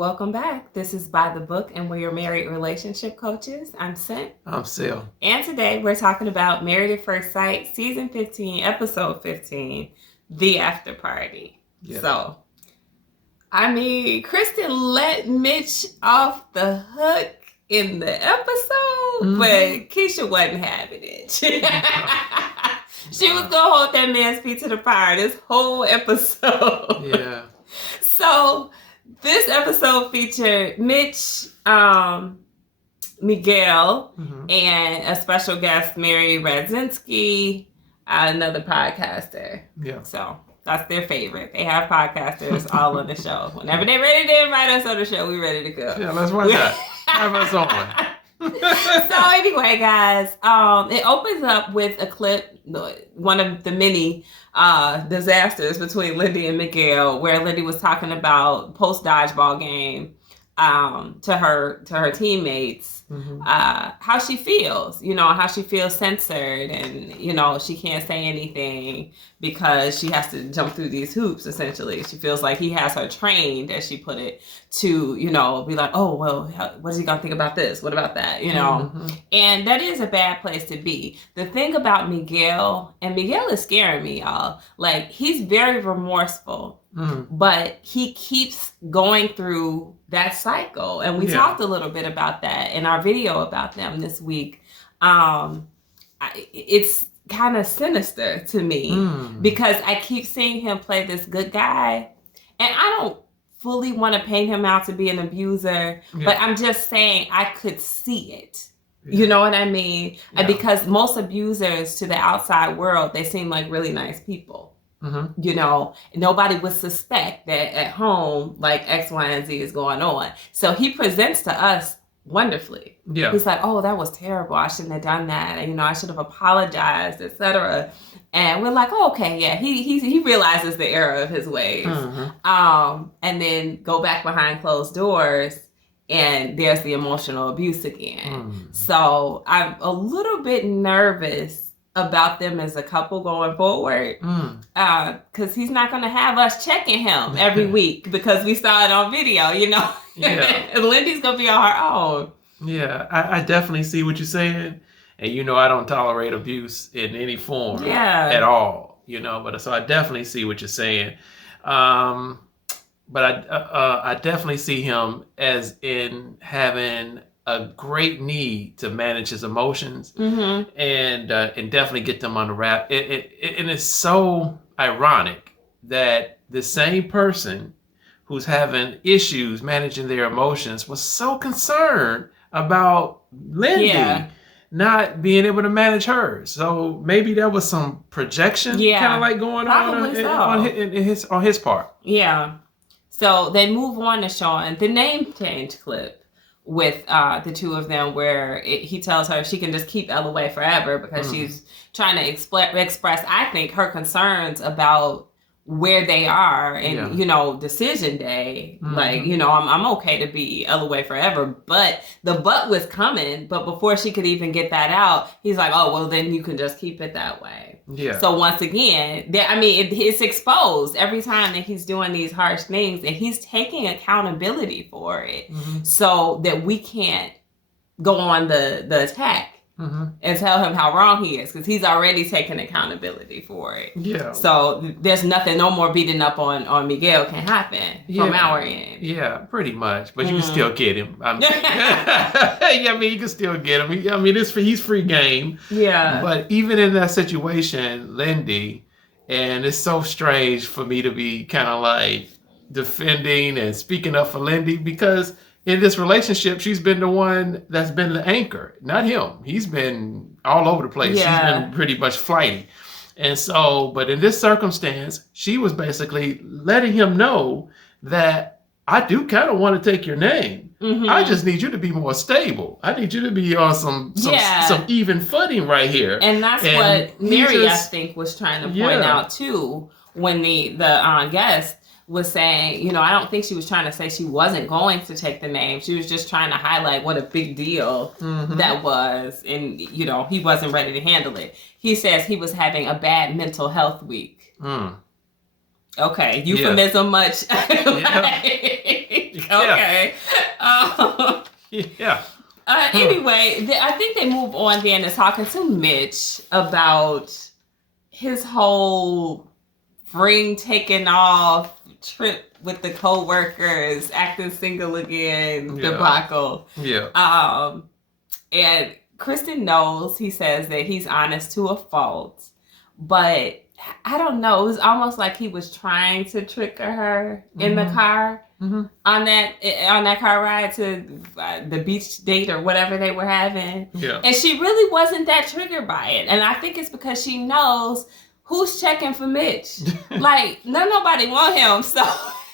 welcome back. This is By the Book, and we're your married relationship coaches. I'm Sent. I'm Sil. And today we're talking about Married at First Sight, Season 15, Episode 15, The Afterparty. Yeah. So, I mean, Kristen let Mitch off the hook in the episode, but Keisha wasn't having it. She was going to hold that man's feet to the fire this whole episode. Yeah. So, this episode featured Mitch, Miguel, and a special guest, Mary Radzinski, another podcaster. Yeah. So, that's their favorite. They have podcasters all on the show. Whenever they're ready to invite us on the show, we're ready to go. Yeah, let's run that. Have us on. So anyway, guys, it opens up with a clip, one of the many disasters between Lindy and Miguel, where Lindy was talking about post dodgeball game to her teammates, how she feels, how she feels censored, and she can't say anything because she has to jump through these hoops. Essentially, she feels like he has her trained, as she put it, to be like, oh well, what is he gonna think about this? What about that? And that is a bad place to be. The thing about Miguel, and Miguel is scaring me, y'all. Like, he's very remorseful. But he keeps going through that cycle. And we talked a little bit about that in our video about them this week. It's kind of sinister to me because I keep seeing him play this good guy. And I don't fully want to paint him out to be an abuser, but I'm just saying I could see it. You know what I mean? Yeah. Because most abusers to the outside world, they seem like really nice people. Nobody would suspect that at home, like X, Y, and Z is going on. So he presents to us wonderfully. Yeah. He's like, oh, that was terrible. I shouldn't have done that. And, I should have apologized, etc. And we're like, oh, okay, yeah, he realizes the error of his ways. And then go back behind closed doors, and there's the emotional abuse again. So I'm a little bit nervous about them as a couple going forward, because he's not going to have us checking him every week because we saw it on video, and Lindy's going to be on her own. Yeah, I definitely see what you're saying, and I don't tolerate abuse in any form at all, but so I definitely see what you're saying, but I definitely see him as in having a great need to manage his emotions and definitely get them on the wrap. And it's so ironic that the same person who's having issues managing their emotions was so concerned about Lindy not being able to manage hers. So maybe there was some projection kind of like going on his part. Yeah. So they move on to showing the name change clip with the two of them, where he tells her she can just keep Ella away forever because she's trying to express, I think, her concerns about where they are and, decision day. Like, I'm okay to be Ella away forever, but the butt was coming. But before she could even get that out, he's like, oh, well, then you can just keep it that way. Yeah. So once again, it's exposed every time that he's doing these harsh things, and he's taking accountability for it so that we can't go on the attack and tell him how wrong he is, because he's already taken accountability for it. Yeah. So there's nothing, no more beating up on Miguel can happen from our end. Yeah, pretty much. But you can still get him. You can still get him. He's free game. Yeah. But even in that situation, Lindy, and it's so strange for me to be kind of like defending and speaking up for Lindy, because in this relationship, she's been the one that's been the anchor, not him. He's been all over the place. Yeah. He's been pretty much flighty. And so, but in this circumstance, she was basically letting him know that I do kind of want to take your name. I just need you to be more stable. I need you to be on some even footing right here. And that's what Mary, I think, was trying to point out too, when the guest was saying, I don't think she was trying to say she wasn't going to take the name. She was just trying to highlight what a big deal that was. And, he wasn't ready to handle it. He says he was having a bad mental health week. Okay, euphemism much. Okay. Yeah. Anyway, I think they move on then to talking to Mitch about his whole ring taking off trip with the co-workers, acting single again, debacle. Yeah. And Kristen knows, he says that he's honest to a fault, but I don't know. It was almost like he was trying to trick her in the car on that car ride to the beach date or whatever they were having. Yeah. And she really wasn't that triggered by it. And I think it's because she knows who's checking for Mitch. Like, nobody want him. So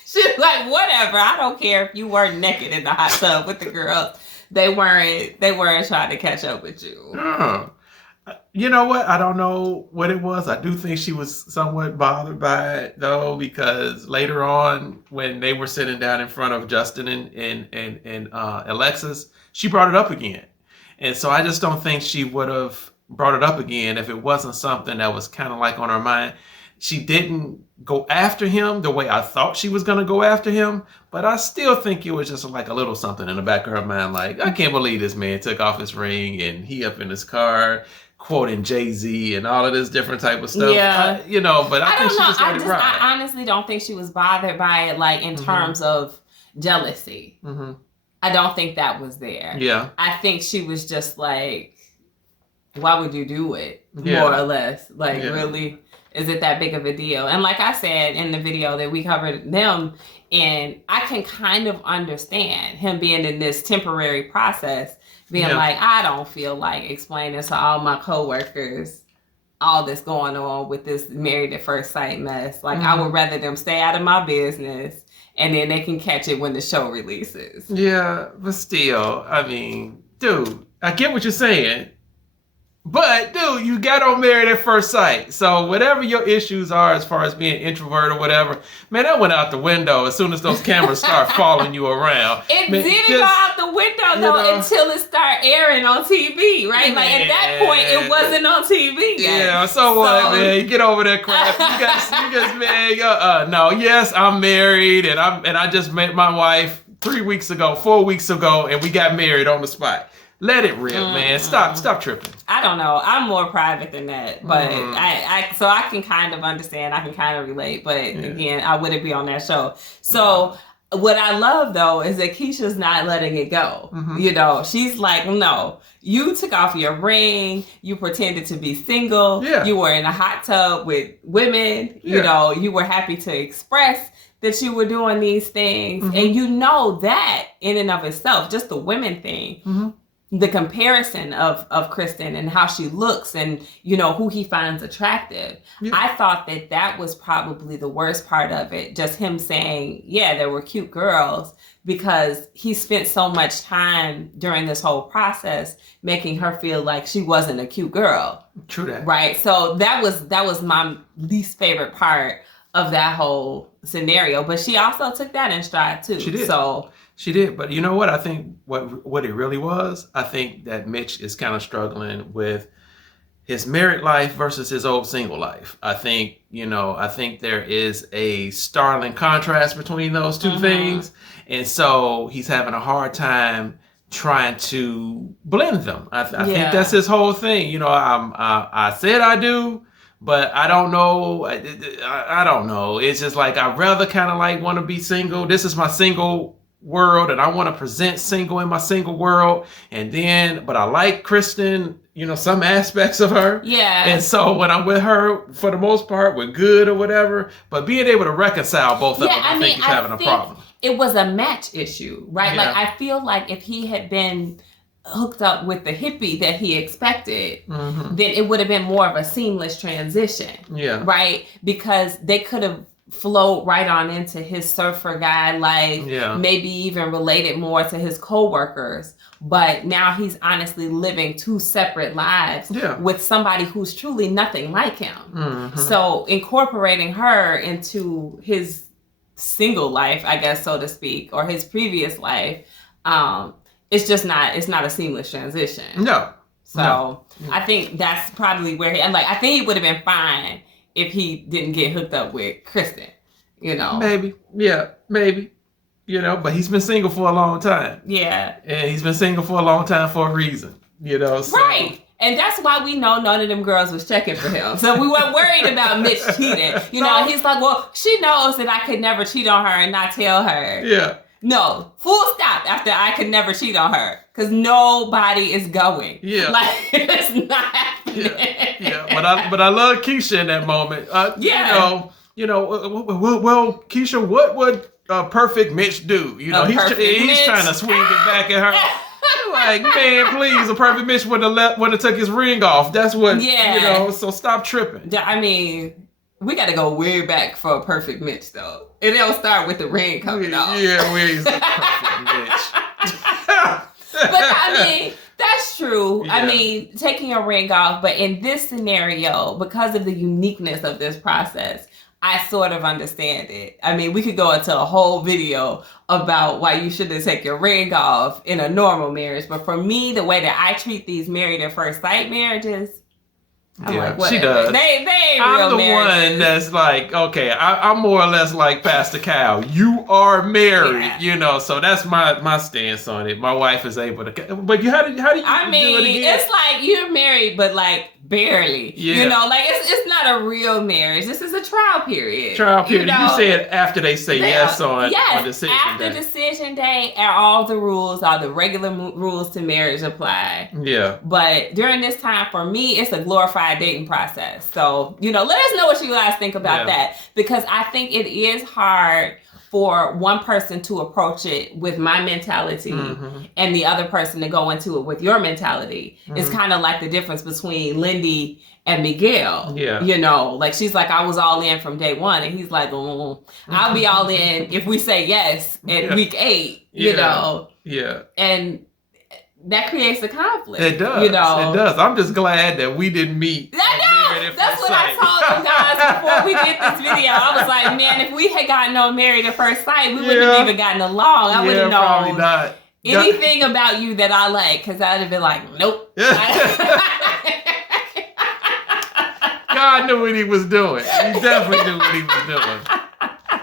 she's like, whatever. I don't care if you were naked in the hot tub with the girls. They weren't trying to catch up with you. You know what? I don't know what it was. I do think she was somewhat bothered by it, though, because later on, when they were sitting down in front of Justin and Alexis, she brought it up again. And so I just don't think she would have brought it up again if it wasn't something that was kind of like on her mind. She didn't go after him the way I thought she was going to go after him, but I still think it was just like a little something in the back of her mind, like, I can't believe this man took off his ring and he up in his car quoting Jay-Z and all of this different type of stuff. Yeah. But I think she just let it ride. I honestly don't think she was bothered by it, like, in terms of jealousy. I don't think that was there. Yeah. I think she was just like, why would you do it? More or less. Like, really? Is it that big of a deal? And like I said in the video that we covered them, and I can kind of understand him being in this temporary process, being like, I don't feel like explaining to all my coworkers all this going on with this married at first sight mess. Like, I would rather them stay out of my business, and then they can catch it when the show releases. Yeah, but still, I mean, dude, I get what you're saying. But, dude, you got on Married at First Sight. So whatever your issues are as far as being introvert or whatever, man, that went out the window as soon as those cameras start following you around. It didn't go out the window, though, until it started airing on TV, right? Like, at that point, it wasn't on TV yet. Yeah, so what, man? You get over that crap. You guys, man, no, yes, I'm married, and I just met my wife 4 weeks ago, and we got married on the spot. Let it rip, man. Stop tripping. I don't know. I'm more private than that, but so I can kind of understand. I can kind of relate, but again, I wouldn't be on that show. So what I love though is that Keisha's not letting it go. You know, she's like, no, you took off your ring. You pretended to be single. Yeah. You were in a hot tub with women. You know, you were happy to express that you were doing these things, and you know that in and of itself, just the women thing. The comparison of Kristen and how she looks and, you know, who he finds attractive. I thought that was probably the worst part of it. Just him saying, yeah, there were cute girls, because he spent so much time during this whole process making her feel like she wasn't a cute girl. True that. Right. So that was my least favorite part of that whole scenario. But she also took that in stride too. She did. She did, but you know what? I think what it really was, I think that Mitch is kind of struggling with his married life versus his old single life. I think there is a startling contrast between those two things. And so he's having a hard time trying to blend them. I think that's his whole thing. You know, I said I do, but I don't know. I don't know. It's just like, I'd rather kind of like want to be single. This is my single world, and I want to present single in my single world, but I like Kristen, you know, some aspects of her, and so when I'm with her, for the most part, we're good or whatever, but being able to reconcile both of them, I think he's having a problem. It was a match issue, right? Like, I feel like if he had been hooked up with the hippie that he expected, then it would have been more of a seamless transition, right? Because they could have flowed right on into his surfer guy life, maybe even related more to his co-workers. But now he's honestly living two separate lives with somebody who's truly nothing like him. So incorporating her into his single life, I guess, so to speak, or his previous life, it's not a seamless transition. No. So I think that's probably where I think he would have been fine if he didn't get hooked up with Kristen, you know. Maybe. Yeah, maybe. you know, but he's been single for a long time. Yeah. And he's been single for a long time for a reason, you know. So. Right. And that's why we know none of them girls was checking for him. So we weren't worried about Mitch cheating. You know, he's like, well, she knows that I could never cheat on her and not tell her. Yeah. No, full stop after I could never cheat on her. Because nobody is going. Yeah. Like, it's not happening. Yeah. But I love Keisha in that moment. You know, well, Keisha, what would perfect Mitch do? You know, he's trying to swing it back at her. Like, man, please, a perfect Mitch would have took his ring off. That's what, you know, so stop tripping. I mean, we got to go way back for a perfect Mitch, though. It don't start with the ring coming off. Yeah, where's the perfect Mitch? But, I mean, that's true. Yeah. I mean, taking your ring off, but in this scenario, because of the uniqueness of this process, I sort of understand it. I mean, we could go into a whole video about why you shouldn't take your ring off in a normal marriage. But for me, the way that I treat these married at first sight marriages, I'm like, whatever. She does. They ain't I'm real the marriages. one that's like, okay, I'm more or less like Pastor Cal. You are married, you know, so that's my stance on it. My wife is able to, but how do you do it again? It's like you're married, but like barely. Yeah. You know, like it's not a real marriage. This is a trial period. Trial period. You know? You said after they say yes on decision after day. decision day, and all the rules, all the regular rules to marriage apply. Yeah. But during this time, for me, it's a glorified dating process. So, you know, let us know what you guys think about that. Because I think it is hard for one person to approach it with my mentality and the other person to go into it with your mentality. It's kind of like the difference between Lindy and Miguel. Yeah. You know, like she's like, I was all in from day one. And he's like, I'll be all in if we say yes at week 8, you know. Yeah. And that creates a conflict. It does. You know? It does. I'm just glad that we didn't meet. That's what I told them guys before we did this video. I was like, man, if we had gotten on Married at First Sight, we wouldn't have even gotten along. I wouldn't have probably known not. anything about you that I like, because I'd have been like, nope. God knew what he was doing. He definitely knew what he was doing.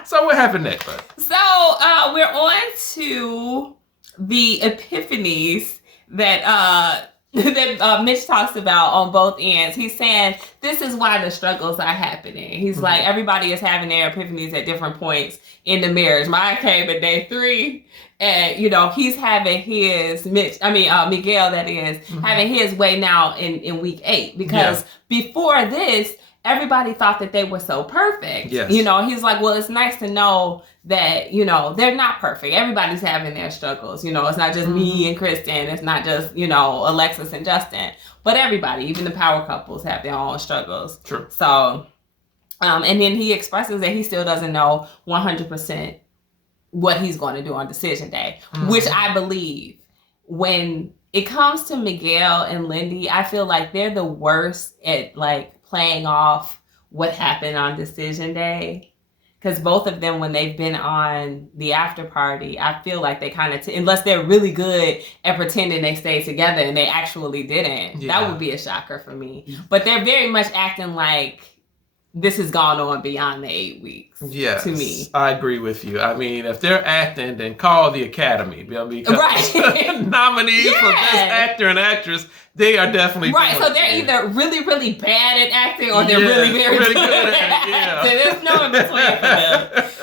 So what happened next, bud? So we're on to the Epiphanies that Mitch talks about on both ends. He's saying this is why the struggles are happening. He's like, everybody is having their epiphanies at different points in the marriage. Mine came at day 3. And, you know, he's having his, Miguel, that is, having his way now in week 8. Because before this, everybody thought that they were so perfect. Yes. You know, he's like, well, it's nice to know that, you know, they're not perfect. Everybody's having their struggles. You know, it's not just me and Kristen. It's not just, you know, Alexis and Justin. But everybody, even the power couples, have their own struggles. True. So, and then he expresses that he still doesn't know 100% what he's going to do on decision day, which I believe. When it comes to Miguel and Lindy, I feel like they're the worst at, like, playing off what happened on decision day. Because both of them, when they've been on the Afterparty, I feel like they kind of, unless they're really good at pretending they stayed together and they actually didn't, that would be a shocker for me. But they're very much acting like this has gone on beyond the 8 weeks. Yes, to me. I agree with you. I mean, if they're acting, then call the Academy. Because nominees for Best Actor and Actress, they are definitely right. So they're either really, really bad at acting, or they're really, very good at acting. There's no in between for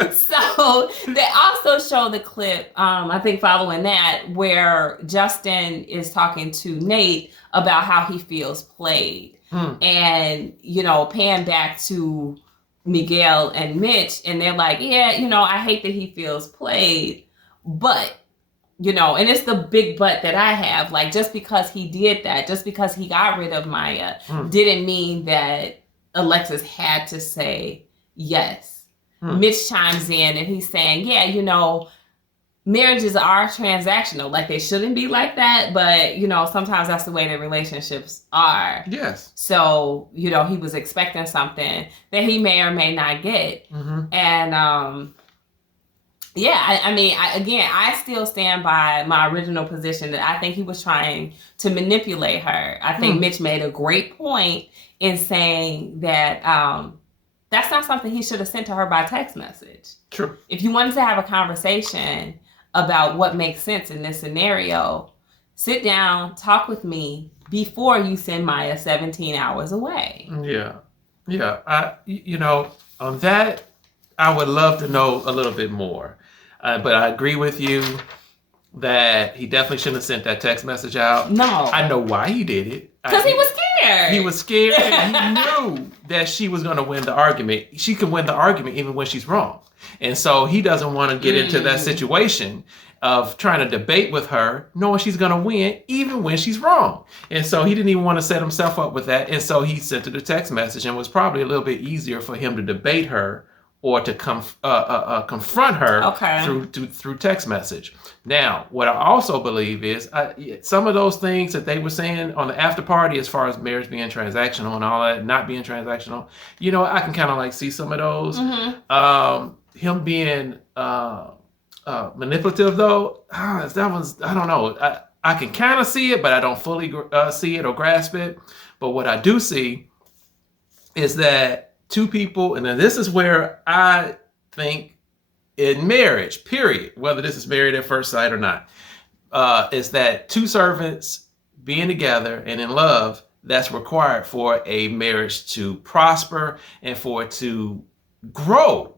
them. So they also show the clip, I think following that, where Justin is talking to Nate about how he feels played. And, you know, pan back to Miguel and Mitch, and they're like, yeah, you know, I hate that he feels played, but, you know, and it's the big but that I have, like, just because he did that, just because he got rid of Maya, didn't mean that Alexis had to say yes. Mitch chimes in and he's saying, yeah, you know, marriages are transactional. Like, they shouldn't be like that, but, you know, sometimes that's the way that relationships are. Yes. So, you know, he was expecting something that he may or may not get. And, I still stand by my original position that I think he was trying to manipulate her. I think Mitch made a great point in saying that, that's not something he should have sent to her by text message. True. If you wanted to have a conversation about what makes sense in this scenario, sit down, talk with me before you send Maya 17 hours away. Yeah. On that, I would love to know a little bit more. But I agree with you that he definitely shouldn't have sent that text message out. No. I know why he did it. Because he was scared. He was scared, and he knew that she was going to win the argument. She can win the argument even when she's wrong. And so he doesn't want to get into that situation of trying to debate with her, knowing she's going to win even when she's wrong. And so he didn't even want to set himself up with that. And so he sent her the text message, and it was probably a little bit easier for him to debate her or to confront her through text message. Now, what I also believe is some of those things that they were saying on the after party, as far as marriage being transactional and all that, not being transactional, I can kind of like see some of those. Him being manipulative, though, that was, I don't know. I can kind of see it, but I don't fully see it or grasp it. But what I do see is that two people, and then this is where I think in marriage, period, whether this is married at first sight or not, is that two servants being together and in love, that's required for a marriage to prosper and for it to grow,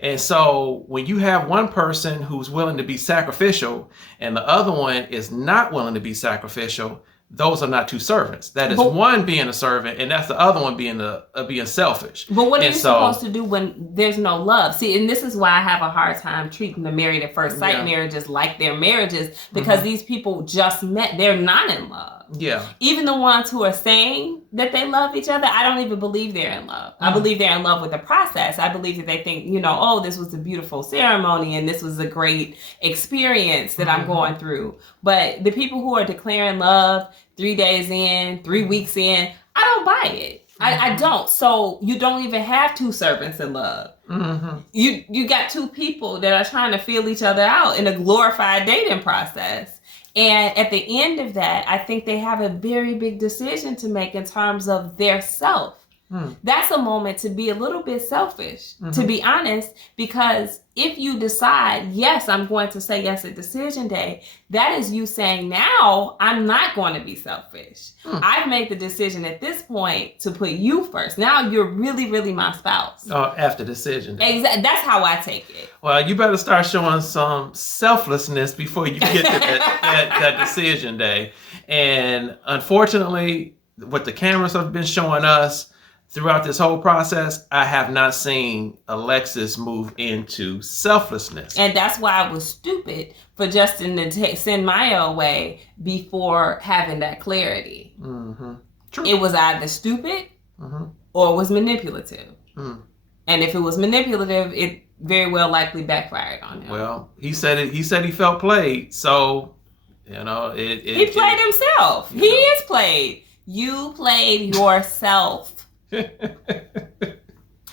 And so when you have one person who's willing to be sacrificial and the other one is not willing to be sacrificial, those are not two servants. That is one being a servant, and that's the other one being being selfish. But what are you supposed to do when there's no love? See, and this is why I have a hard time treating the married at first sight marriages like their marriages, because these people just met. They're not in love. Yeah. Even the ones who are saying that they love each other, I don't even believe they're in love. I believe they're in love with the process. I believe that they think, this was a beautiful ceremony and this was a great experience that I'm going through. But the people who are declaring love 3 days in, 3 weeks in, I don't buy it. I don't. So you don't even have two servants in love. You got two people that are trying to feel each other out in a glorified dating process. And at the end of that, I think they have a very big decision to make in terms of their self. That's a moment to be a little bit selfish, to be honest, because if you decide, yes, I'm going to say yes at decision day, that is you saying, now I'm not going to be selfish. I've made the decision at this point to put you first. Now you're really, really my spouse. After decision day. Exactly. That's how I take it. Well, you better start showing some selflessness before you get to that decision day. And unfortunately, what the cameras have been showing us throughout this whole process, I have not seen Alexis move into selflessness. And that's why I was stupid for Justin to send Maya away before having that clarity. True. It was either stupid or it was manipulative. And if it was manipulative, it very well likely backfired on him. Well, he said he felt played. So, he played himself. He is played. You played yourself. That's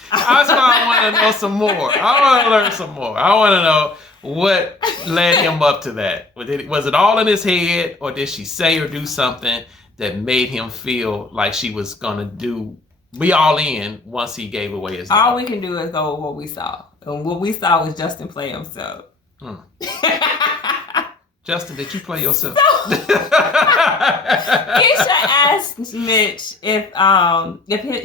why I want to know some more. I want to learn some more. I want to know what led him up to that. Was it all in his head, or did she say or do something that made him feel like she was going to be all in once he gave away his all we can do is go with what we saw. And what we saw was Justin play himself. Justin, did you play yourself? Keisha asked Mitch if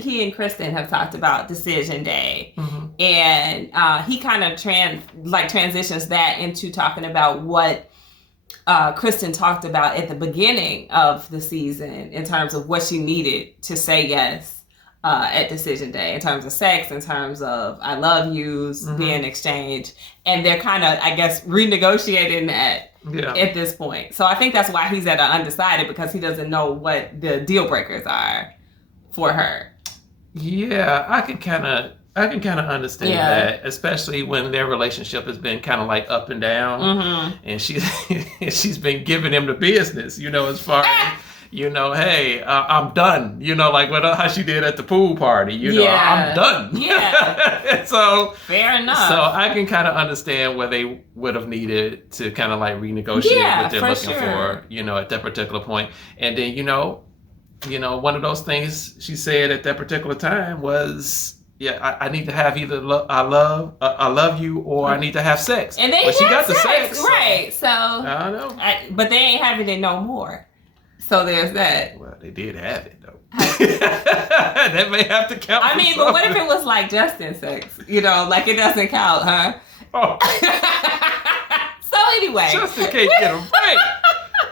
he and Kirsten have talked about decision day, and he kind of transitions that into talking about what Kirsten talked about at the beginning of the season in terms of what she needed to say yes at decision day, in terms of sex, in terms of I love yous being exchanged, and they're kind of, I guess, renegotiating that. At this point. So I think that's why he's at an undecided, because he doesn't know what the deal breakers are for her. Yeah, I can kind of understand that, especially when their relationship has been kind of like up and down, and she's been giving him the business, as far as hey, I'm done. Like how she did at the pool party. I'm done. Yeah. So fair enough. So I can kind of understand where they would have needed to kind of like renegotiate what they're looking for. At that particular point. And then one of those things she said at that particular time was, I need to have either I love you, or I need to have sex. And they she got the sex, right? So I know, but they ain't having it no more. So there's that. Well, they did have it though. That may have to count. I mean, but what if it was like Justin sex? You know, like it doesn't count, huh? Oh. So anyway, Justin can't get a break.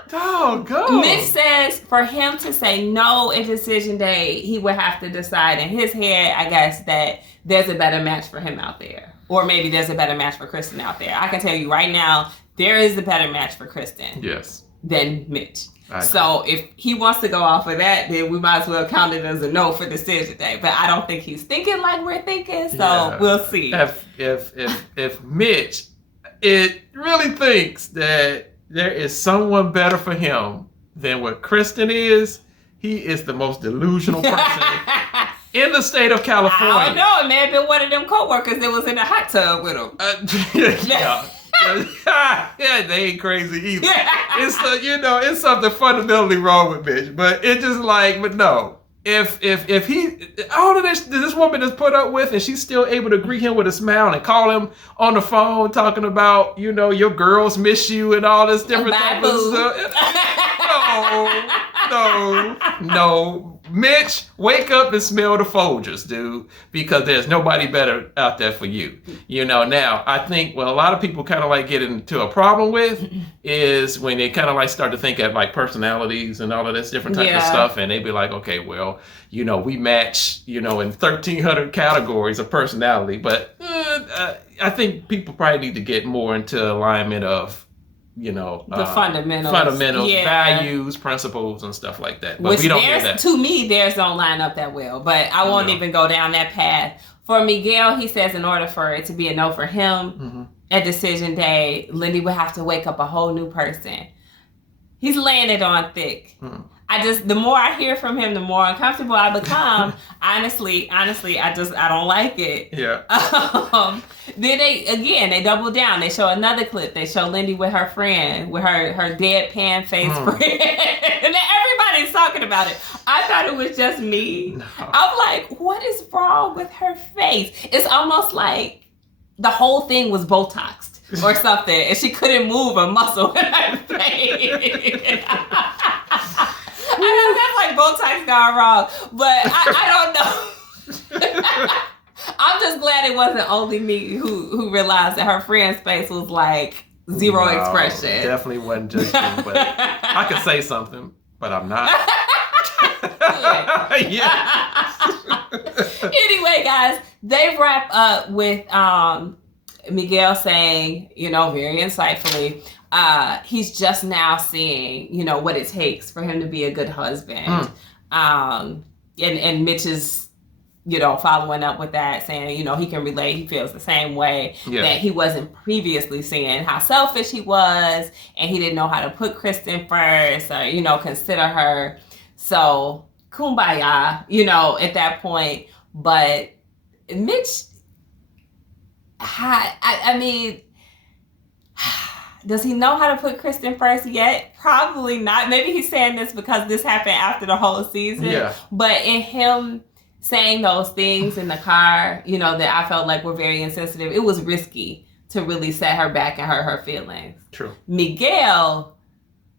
Doggone. Mitch says for him to say no at decision day, he would have to decide in his head, I guess, that there's a better match for him out there. Or maybe there's a better match for Kirsten out there. I can tell you right now, there is a better match for Kirsten. Yes. Than Mitch. So if he wants to go off of that, then we might as well count it as a no for decision day. But I don't think he's thinking like we're thinking, so we'll see. If Mitch, it really thinks that there is someone better for him than what Kirsten is, he is the most delusional person in the state of California. I don't know. It may have been one of them co-workers that was in the hot tub with him. Yeah, they ain't crazy either. It's something fundamentally wrong with Mitch. But it's just like, but no. If he, all of this woman is put up with, and she's still able to greet him with a smile and call him on the phone talking about, your girls miss you and all this different type of stuff. No. Mitch, wake up and smell the Folgers, dude, because there's nobody better out there for you. Now, I think what a lot of people kind of like get into a problem with is when they kind of like start to think of like personalities and all of this different type of stuff, and they be like, okay, well, we match, in 1,300 categories of personality, but I think people probably need to get more into alignment of the fundamentals, values, principles, and stuff like that. But which we don't hear that. To me, theirs don't line up that well. But I won't even go down that path. For Miguel, he says in order for it to be a no for him at decision day, Lindy would have to wake up a whole new person. He's laying it on thick. The more I hear from him, the more uncomfortable I become. Honestly, I don't like it. Yeah. Then they double down. They show another clip. They show Lindy with her friend, with her deadpan face friend. And then everybody's talking about it. I thought it was just me. No. I'm like, what is wrong with her face? It's almost like the whole thing was Botoxed or something, and she couldn't move a muscle in her face. That's like Botox gone wrong, but I don't know. I'm just glad it wasn't only me who realized that her friend's face was like zero expression. Definitely wasn't just me, but I could say something, but I'm not. Yeah. Anyway, guys, they wrap up with Miguel saying, very insightfully, he's just now seeing, what it takes for him to be a good husband. And Mitch is, following up with that, saying, he can relate. He feels the same way that he wasn't previously seeing how selfish he was, and he didn't know how to put Kirsten first or, consider her. So kumbaya, at that point. But Mitch, I mean, does he know how to put Kirsten first yet? Probably not. Maybe he's saying this because this happened after the whole season. Yeah. But in him saying those things in the car, that I felt like were very insensitive, it was risky to really set her back and hurt her feelings. True. Miguel,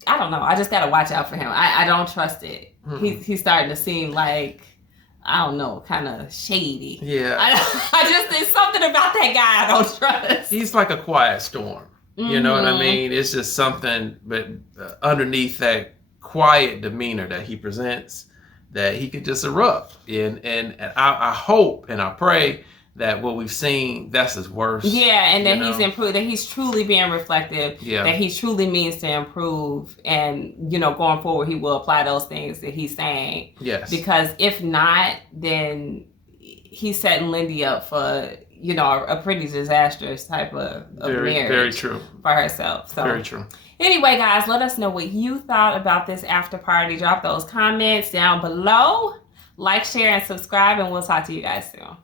I don't know. I just got to watch out for him. I don't trust it. He's starting to seem like, I don't know, kind of shady. Yeah. There's something about that guy I don't trust. He's like a quiet storm. You know what I mean? It's just something, but underneath that quiet demeanor that he presents, that he could just erupt. And I hope and I pray that what we've seen, that's his worst. Yeah, and that he's improved, that he's truly being reflective, that he truly means to improve, and, going forward, he will apply those things that he's saying. Yes. Because if not, then he's setting Lindy up for, a pretty disastrous type of marriage. Very true. For herself. So. Very true. Anyway, guys, let us know what you thought about this after party. Drop those comments down below. Like, share, and subscribe, and we'll talk to you guys soon.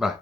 Bye.